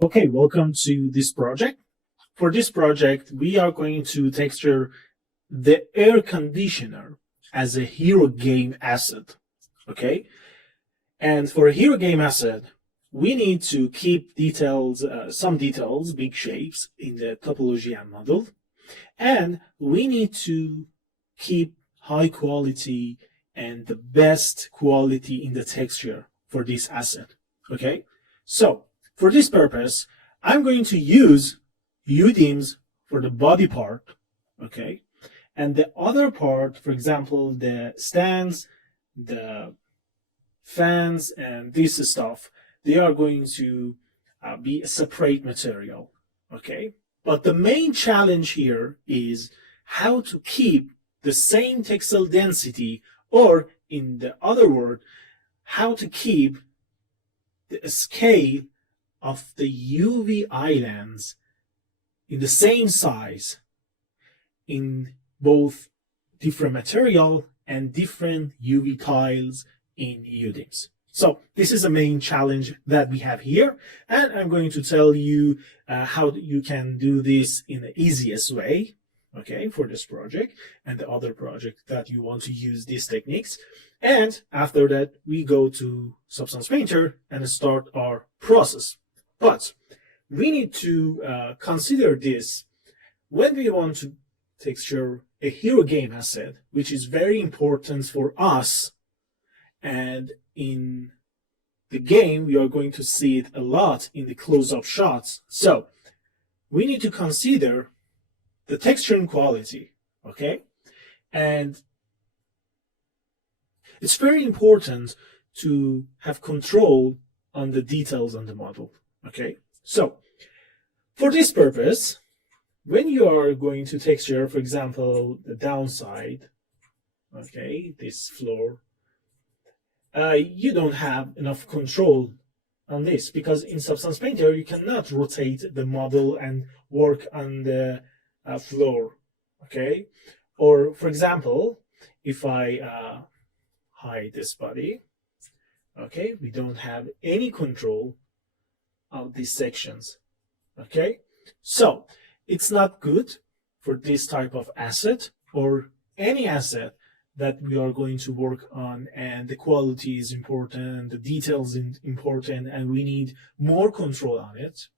Okay, welcome to this project. For this project, we are going to texture the air conditioner as a hero game asset. Okay, and for a hero game asset, we need to keep details, some details, big shapes in the topology and model, and we need to keep high quality and the best quality in the texture for this asset. Okay, so for this purpose, I'm going to use UDIMs for the body part. Okay, and the other part, for example, the stands, the fans, and this stuff, they are going to be a separate material. Okay, but the main challenge here is how to keep the same textile density, or in the other word, how to keep the scale of the UV islands in the same size in both different material and different UV tiles in UDIMs. So this is the main challenge that we have here, and I'm going to tell you how you can do this in the easiest way, okay, for this project and the other project that you want to use these techniques. And after that, we go to Substance Painter and start our process. But we need to consider this when we want to texture a hero game asset, which is very important for us. And in the game, we are going to see it a lot in the close-up shots. So we need to consider the texturing quality, okay? And it's very important to have control on the details on the model, okay? So for this purpose, when you are going to texture, for example, the downside, okay, this floor, you don't have enough control on this, because in Substance Painter you cannot rotate the model and work on the floor, okay? Or for example, if I hide this body, okay, we don't have any control of these sections, okay? So it's not good for this type of asset or any asset that we are going to work on, and the quality is important, the details is important, and we need more control on it.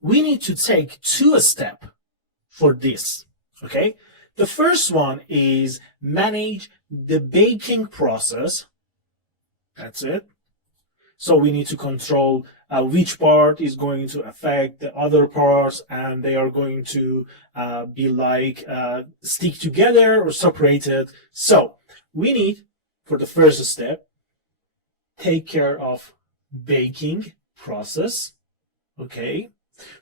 We need to take two steps for this, okay? The first one is manage the baking process. That's it. So we need to control which part is going to affect the other parts, and they are going to be like stick together or separated. So we need, for the first step, take care of baking process. Okay.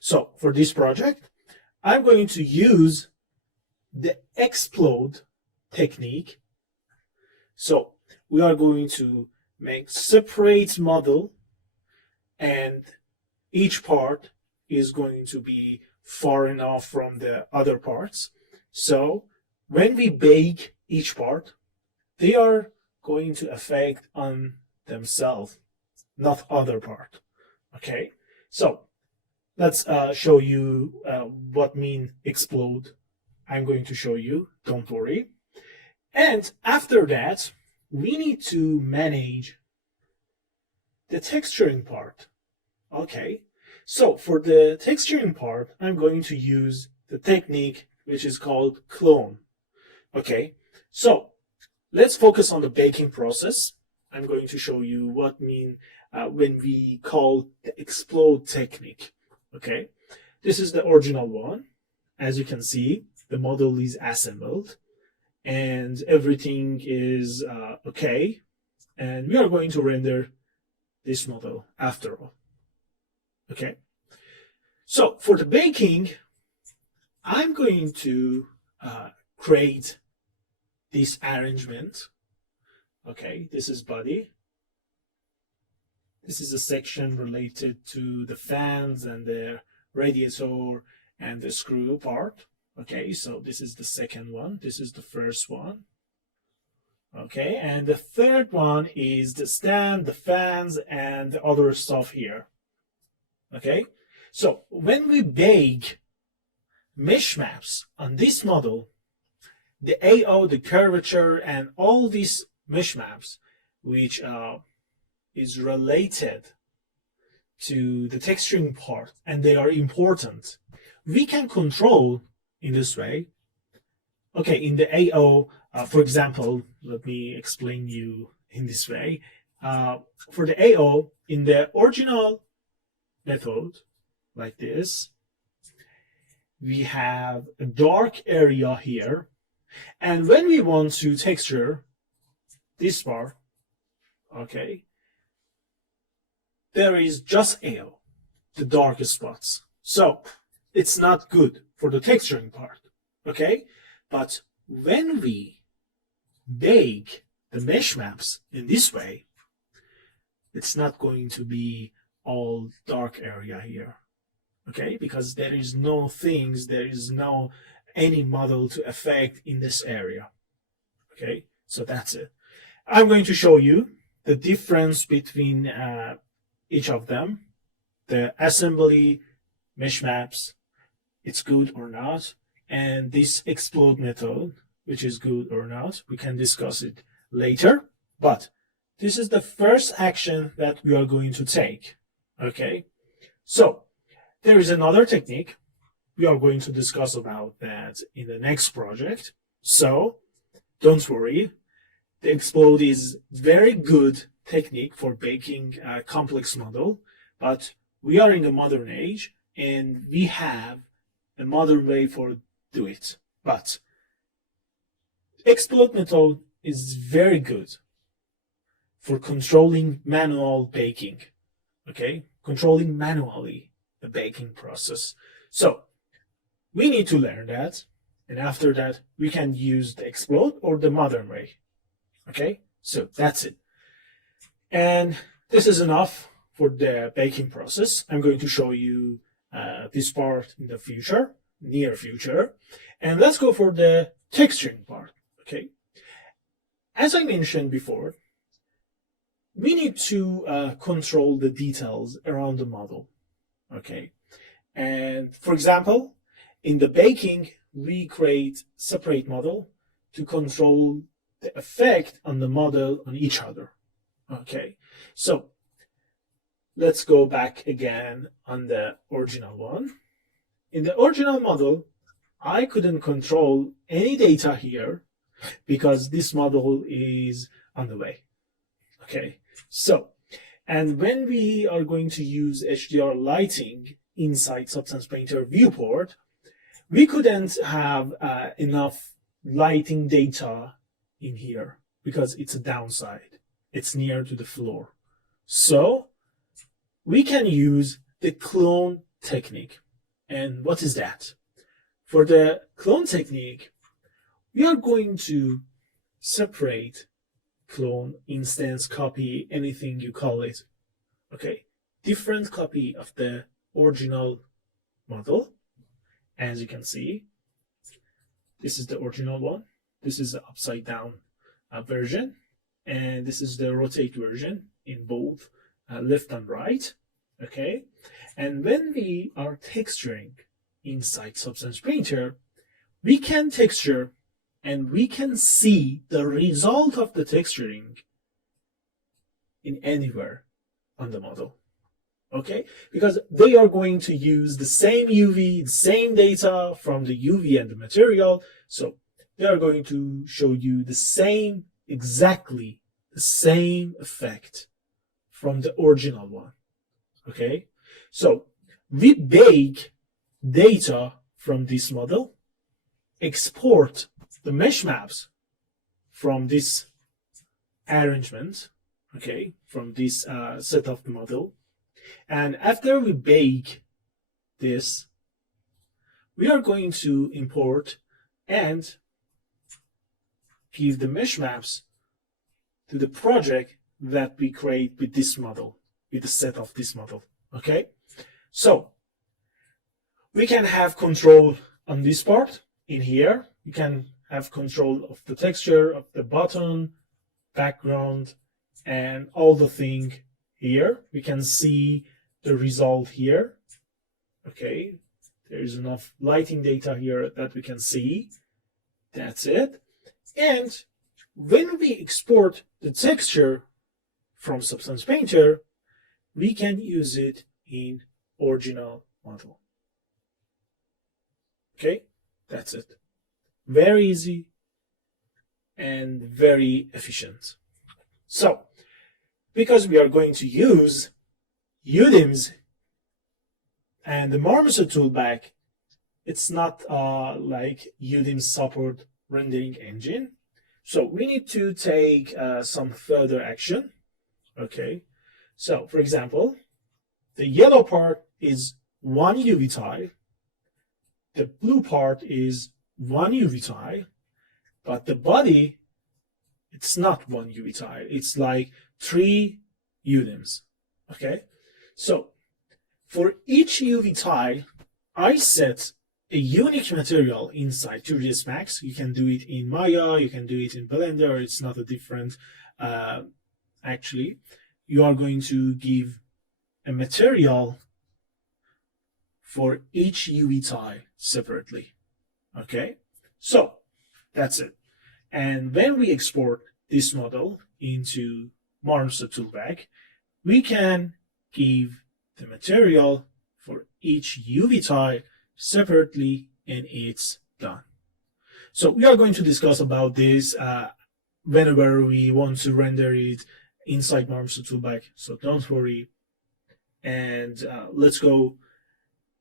So for this project, I'm going to use the explode technique. So we are going to make separate model, and each part is going to be far enough from the other parts. So when we bake each part, they are going to affect on themselves, not other part. Okay, so let's show you what mean explode. I'm going to show you, don't worry. And after that, we need to manage the texturing part. Okay, so for the texturing part, I'm going to use the technique which is called clone. Okay, so let's focus on the baking process. I'm going to show you what mean when we call the explode technique. Okay, this is the original one. As you can see, the model is assembled and everything is okay, and we are going to render this model after all. Okay, so for the baking, I'm going to create this arrangement. Okay, this is body. This is a section related to the fans and the radiator and the screw part. Okay, so this is the second one. This is the first one. Okay, and the third one is the stand, the fans, and the other stuff here. Okay, so when we bake mesh maps on this model, the AO, the curvature, and all these mesh maps, which is related to the texturing part, and they are important, we can control in this way. Okay, in the AO, for example, let me explain you in this way. For the AO, in the original method, like this, we have a dark area here, and when we want to texture this part, okay, there is just AO, the darkest spots. So it's not good for the texturing part, okay? But when we bake the mesh maps in this way, it's not going to be all dark area here, okay? Because there is no things, there is no any model to affect in this area, okay? So that's it. I'm going to show you the difference between each of them, the assembly mesh maps, it's good or not, and this explode method, which is good or not. We can discuss it later, but this is the first action that we are going to take, okay? So there is another technique. We are going to discuss about that in the next project, so don't worry. The explode is very good technique for baking a complex model, but we are in the modern age and we have a modern way for do it. But explode method is very good for controlling manual baking, okay? Controlling manually the baking process. So we need to learn that, and after that we can use the explode or the modern way, okay? So that's it. And this is enough for the baking process. I'm going to show you this part in the future, near future. And let's go for the texturing part, okay? As I mentioned before, we need to control the details around the model, okay? And for example, in the baking, we create separate model to control the effect on the model on each other. Okay, so let's go back again on the original one. In the original model, I couldn't control any data here because this model is on the way. Okay, so, and when we are going to use HDR lighting inside Substance Painter viewport, we couldn't have enough lighting data in here because it's a downside. It's near to the floor. So we can use the clone technique. And what is that? For the clone technique, we are going to separate clone, instance, copy, anything you call it. Okay, different copy of the original model. As you can see, this is the original one. This is the upside down version. And this is the rotate version in both left and right, okay? And when we are texturing inside Substance Painter, we can texture and we can see the result of the texturing in anywhere on the model, okay? Because they are going to use the same UV, the same data from the UV and the material, so they are going to show you the same, exactly the same effect from the original one, okay? So we bake data from this model, export the mesh maps from this arrangement, okay, from this set of the model, and after we bake this, we are going to import and give the mesh maps to the project that we create with this model, with the set of this model, okay? So we can have control on this part in here. We can have control of the texture of the button, background, and all the thing here. We can see the result here. Okay, there is enough lighting data here that we can see. That's it. And when we export the texture from Substance Painter, we can use it in original model. Okay, that's it. Very easy and very efficient. So, because we are going to use UDIMS and the Marmoset toolback, it's not like UDIMS support rendering engine. So we need to take some further action. Okay, so for example, the yellow part is one UV tile, the blue part is one UV tile, but the body, it's not one UV tile, it's like 3 UDIMs. Okay, so for each UV tile, I set a unique material inside 3ds Max. You can do it in Maya, you can do it in Blender, it's not a different. Actually, you are going to give a material for each UV tile separately. Okay, so that's it. And when we export this model into Marmoset toolback, we can give the material for each UV tile separately, and it's done. So we are going to discuss about this whenever we want to render it inside Marmoset toolback, so don't worry. And let's go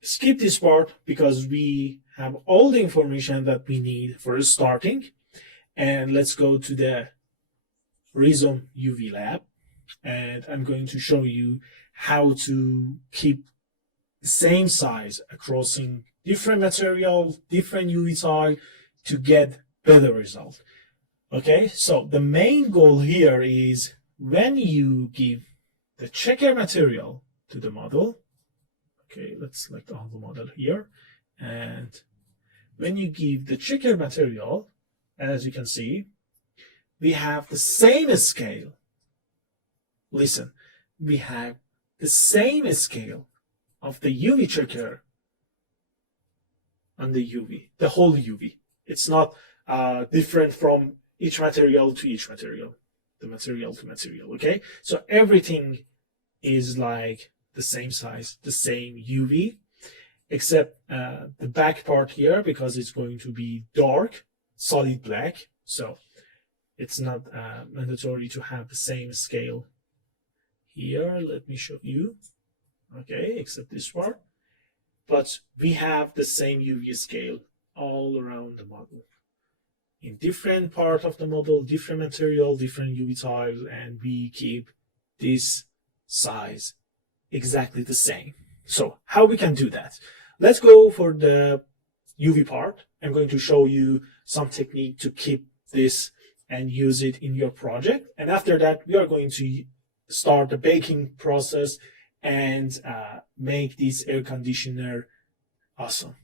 skip this part because we have all the information that we need for starting. And let's go to the Rhizome UV lab, and I'm going to show you how to keep the same size across in different materials, different UV tile to get better result. Okay, so the main goal here is when you give the checker material to the model. Okay, let's select all the model here. And when you give the checker material, as you can see, we have the same scale. Listen, we have the same scale of the UV checker on the UV, the whole UV. It's not different from each material to each material, the material to material, okay? So everything is like the same size, the same UV, except the back part here, because it's going to be dark, solid black. So it's not mandatory to have the same scale here. Let me show you. Okay, except this part. But we have the same UV scale all around the model. In different part of the model, different material, different UV tiles, and we keep this size exactly the same. So how we can do that? Let's go for the UV part. I'm going to show you some technique to keep this and use it in your project. And after that, we are going to start the baking process and make this air conditioner awesome.